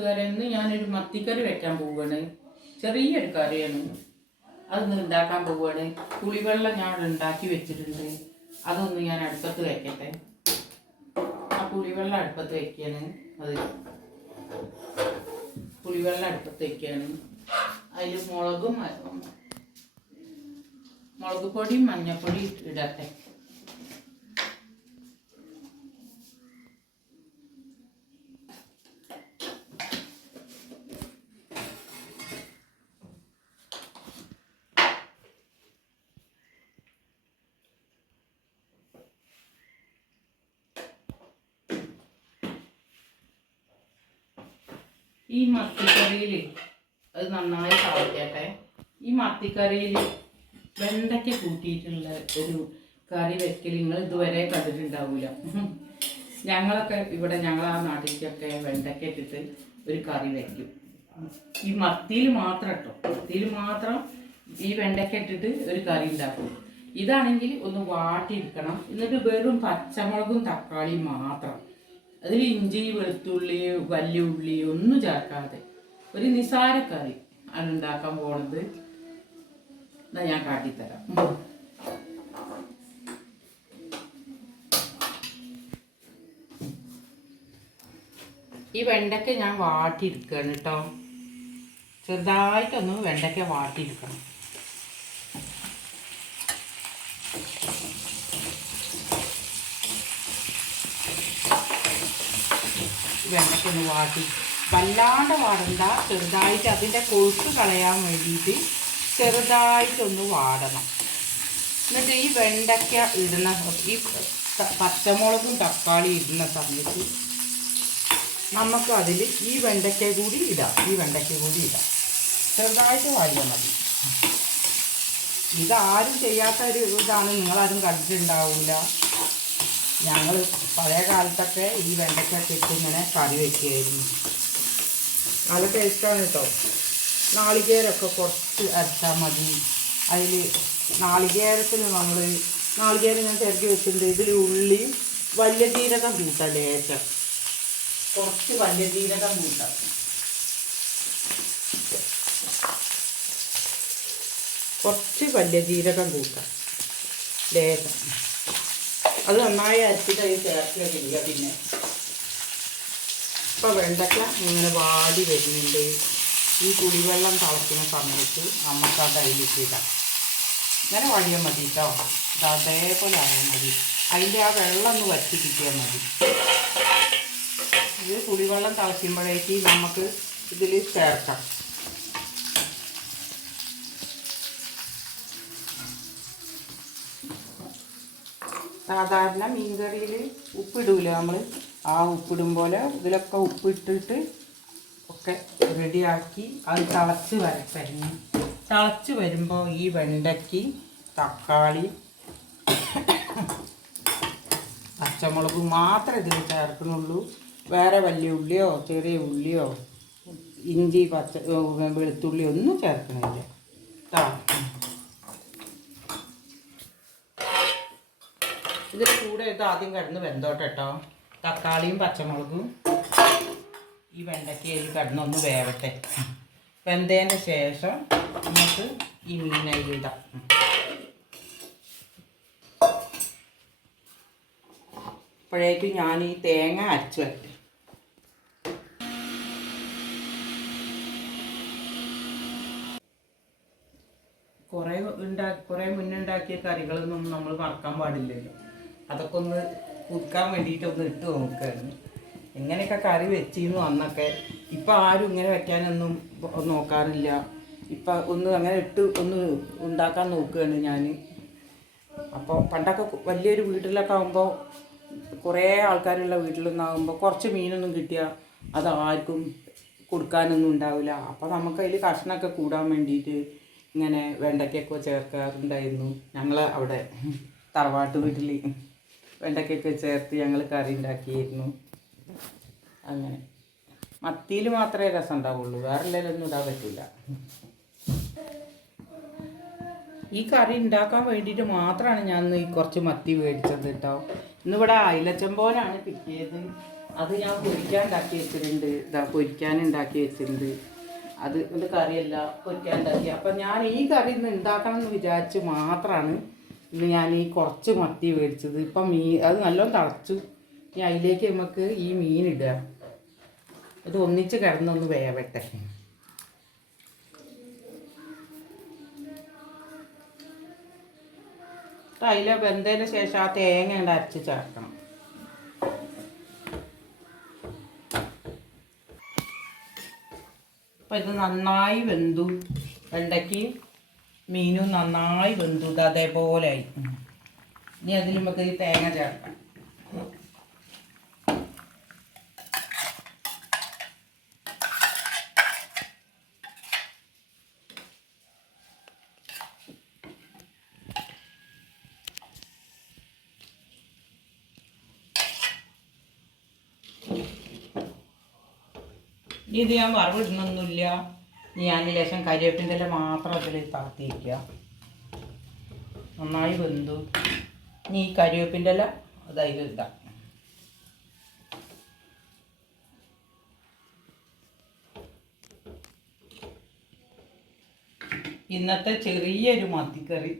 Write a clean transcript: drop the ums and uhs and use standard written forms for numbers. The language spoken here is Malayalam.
കൂട്ടുകാരെ, ഇന്ന് ഞാനൊരു മത്തിക്കറി വെക്കാൻ പോവുകയാണ്. ചെറിയൊരു കറിയാണ്. അതൊന്ന് ഉണ്ടാക്കാൻ പോവുകയാണ്. പുളിവെള്ളം ഞാൻ ഉണ്ടാക്കി വെച്ചിട്ടുണ്ട്. അതൊന്ന് ഞാൻ അടുപ്പത്ത് വയ്ക്കട്ടെ. ആ പുളിവെള്ളം അടുപ്പത്ത് വയ്ക്കുകയാണ്. പുളിവെള്ളം അടുപ്പത്ത് വയ്ക്കുകയാണ്. അതിൽ മുളക് പൊടിയും മഞ്ഞൾപ്പൊടി ഇടട്ടെ. ഈ മത്തിക്കറിയിൽ അത് നന്നായി തിളക്കട്ടെ. ഈ മത്തിക്കറിയിൽ വെണ്ടയ്ക്ക കൂട്ടിയിട്ടുള്ള ഒരു കറി വെക്കൽ നിങ്ങൾ ഇതുവരെ കണ്ടിട്ടുണ്ടാവില്ല. ഞങ്ങളൊക്കെ ഇവിടെ ഞങ്ങളാ നാട്ടിലേക്കൊക്കെ വെണ്ടയ്ക്ക ഇട്ടിട്ട് ഒരു കറി വയ്ക്കും. ഈ മത്തിയിൽ മാത്രം കേട്ടോ, മത്തിയിൽ മാത്രം ഈ വെണ്ടയ്ക്ക ഇട്ടിട്ട് ഒരു കറി ഉണ്ടാക്കും. ഇതാണെങ്കിൽ ഒന്ന് വാട്ടിയെടുക്കണം. എന്നിട്ട് വെറും പച്ചമുളകും തക്കാളിയും മാത്രം, അതിൽ ഇഞ്ചി വെളുത്തുള്ളി വലിയ ഉള്ളി ഒന്നും ചേർക്കാതെ ഒരു നിസാര കറി അതുണ്ടാക്കാൻ പോണത്. എന്നാ ഞാൻ കാട്ടിത്തരാം. ഈ വെണ്ടയ്ക്ക ഞാൻ വാട്ടിയെടുക്കുകയാണ് കേട്ടോ. ചെറുതായിട്ടൊന്ന് വെണ്ടയ്ക്ക വാട്ടിയെടുക്കണം. വെണ്ടയ്ക്കൊന്ന് വാട്ടി, വല്ലാണ്ട് വാടണ്ട, ചെറുതായിട്ട് അതിൻ്റെ കൊഴുപ്പ് കളയാൻ വേണ്ടിയിട്ട് ചെറുതായിട്ടൊന്ന് വാടണം. എന്നിട്ട് ഈ വെണ്ടയ്ക്ക ഇടുന്ന, ഈ പച്ചമുളകും തക്കാളി ഇടുന്ന സമയത്ത് നമുക്ക് അതിൽ ഈ വെണ്ടയ്ക്ക കൂടി ഇടാം. ചെറുതായിട്ട് വാടിയാൽ മതി. ഇതാരും ചെയ്യാത്തൊരു ഇതാണ്, നിങ്ങളാരും കണ്ടിട്ടുണ്ടാവില്ല. ഞങ്ങൾ പഴയ കാലത്തൊക്കെ ഈ വെണ്ടയ്ക്കൊക്കെ ഇട്ട് ഇങ്ങനെ കറി വയ്ക്കുകയായിരുന്നു. നല്ല ടേസ്റ്റാണ് കേട്ടോ. നാളികേരമൊക്കെ കുറച്ച് അരച്ചാൽ മതി. അതിൽ നാളികേരത്തിന് നാളികേരം ഞാൻ തിരക്കി വെച്ചിട്ടുണ്ട്. ഇതിൽ ഉള്ളി വലിയ ജീരകം കൂട്ടാം, ലേശം കുറച്ച് വലിയ ജീരകം കൂട്ടാം. ലേശം അത് നന്നായി അരച്ചിട്ട് അതിൽ ചേർക്കുകയില്ല. പിന്നെ ഇപ്പോൾ വെണ്ടയ്ക്ക ഇങ്ങനെ വാടി വരുന്നുണ്ട്. ഈ പുളിവെള്ളം തിളയ്ക്കുന്ന സമയത്ത് നമുക്ക് അത് അതിലിട്ടിടാം. ഇങ്ങനെ വാടിയാൽ മതി കേട്ടോ. ഇത് അതേപോലെ ആയാൽ മതി. അതിൻ്റെ ആ വെള്ളം ഒന്ന് വറ്റി കിട്ടിയാൽ മതി. ഇത് പുളിവെള്ളം തിളയ്ക്കുമ്പോഴേക്ക് നമുക്ക് ഇതിൽ ചേർക്കാം. സാധാരണ മീൻകറിയിൽ ഉപ്പിടൂല നമ്മൾ, ആ ഉപ്പിടും പോലെ ഇതിലൊക്കെ ഉപ്പിട്ടിട്ട് ഒക്കെ റെഡിയാക്കി അത് തിളച്ച് വരുമ്പോൾ ഈ വെണ്ടയ്ക്ക് തക്കാളി പച്ചമുളക് മാത്രമേ ഇതിൽ ചേർക്കുന്നുള്ളൂ. വേറെ വലിയ ഉള്ളിയോ ചെറിയ ഉള്ളിയോ ഇഞ്ചി വെളുത്തുള്ളി ഒന്നും ചേർക്കണില്ല കേട്ടോ. ഇതിൽ കൂടെ ഇത് ആദ്യം കിടന്ന് വെന്തോട്ടെ കേട്ടോ. തക്കാളിയും പച്ചമുളകും ഈ വെണ്ടയ്ക്കയിൽ കിടന്നൊന്ന് വേവട്ടെ. വെന്തതിന് ശേഷം നമുക്ക് ഈ മീനയിലിടാം. അപ്പോഴേക്കും ഞാൻ ഈ തേങ്ങ അരച്ച് വരട്ടെ. കുറേ മുന്നുണ്ടാക്കിയ കറികളൊന്നും നമ്മൾ മറക്കാൻ പാടില്ലല്ലോ. അതൊക്കെ ഒന്ന് കുക്കാൻ വേണ്ടിയിട്ടൊന്ന് ഇട്ട് നോക്കുകയാണ്. എങ്ങനെയൊക്കെ കറി വെച്ചിരുന്നു അന്നൊക്കെ. ഇപ്പം ആരും ഇങ്ങനെ വെക്കാനൊന്നും നോക്കാറില്ല. ഇപ്പം ഒന്ന് അങ്ങനെ ഒന്ന് ഉണ്ടാക്കാൻ നോക്കുകയാണ് ഞാൻ. അപ്പോൾ പണ്ടൊക്കെ വലിയൊരു വീട്ടിലൊക്കെ ആകുമ്പോൾ, കുറേ ആൾക്കാരുള്ള വീട്ടിലൊന്നും ആകുമ്പോൾ കുറച്ച് മീനൊന്നും കിട്ടിയാൽ അത് ആർക്കും കൊടുക്കാനൊന്നും ഉണ്ടാവില്ല. അപ്പോൾ നമുക്കതിൽ കഷ്ണമൊക്കെ കൂടാൻ വേണ്ടിയിട്ട് ഇങ്ങനെ വെണ്ടയ്ക്കൊക്കെ ചേർക്കാറുണ്ടായിരുന്നു. ഞങ്ങൾ അവിടെ തറവാട്ട് വീട്ടിൽ വെണ്ടയ്ക്കൊക്കെ ചേർത്ത് ഞങ്ങൾ കറി ഉണ്ടാക്കിയിരുന്നു. അങ്ങനെ മത്തിയിൽ മാത്രമേ രസം ഉണ്ടാവുള്ളൂ, വേറെ എല്ലാവരൊന്നും ഇടാൻ പറ്റില്ല. ഈ കറി ഉണ്ടാക്കാൻ വേണ്ടിയിട്ട് മാത്രമാണ് ഞാൻ ഈ കുറച്ച് മത്തി മേടിച്ചത് കേട്ടോ. ഇന്നിവിടെ അയിലച്ചമ്പോനാണ് കിട്ടിയത്. അത് ഞാൻ പൊരിക്കാൻ ഉണ്ടാക്കി വെച്ചിട്ടുണ്ട്. ഇതാ പൊരിക്കാൻ ഉണ്ടാക്കി വെച്ചിട്ടുണ്ട്. അത് ഇത് കറിയല്ല, പൊരിക്കാൻ ഉണ്ടാക്കി. അപ്പം ഞാൻ ഈ കറി ഇന്ന് ഉണ്ടാക്കണം എന്ന് വിചാരിച്ച് മാത്രമാണ് ഇന്ന് ഞാൻ ഈ കുറച്ച് മത്തി മേടിച്ചത്. ഇപ്പം അത് നല്ലോണം തിളച്ചു. ഇനി അതിലേക്ക് നമുക്ക് ഈ മീൻ ഇടുക. ഇത് ഒന്നിച്ച് കിടന്നൊന്ന് വേവട്ടെ. അതിൽ വെന്തതിന് ശേഷം ആ തേങ്ങ കൊണ്ട് അരച്ച് ചേർക്കണം. അപ്പം ഇത് നന്നായി വെന്തു. വെണ്ടയ്ക്കയും മീനും നന്നായി വെന്തു. ഇത് അതേപോലെ ആയി. ഇനി അതിൽ നമുക്ക് ഈ തേങ്ങ ചേർക്കാം. ഇത് ഞാൻ വറവിടണമൊന്നുമില്ല. ഞാൻ ലേശം കരിവേപ്പിൻ്റെ ഇല മാത്രം അതിൽ താത്തി വയ്ക്കുക. നന്നായി വെന്തു. ഇനി ഈ കരിവേപ്പിൻ്റെ ഇല അതിൽ ഇടാം. ഇന്നത്തെ ചെറിയൊരു മത്തിക്കറി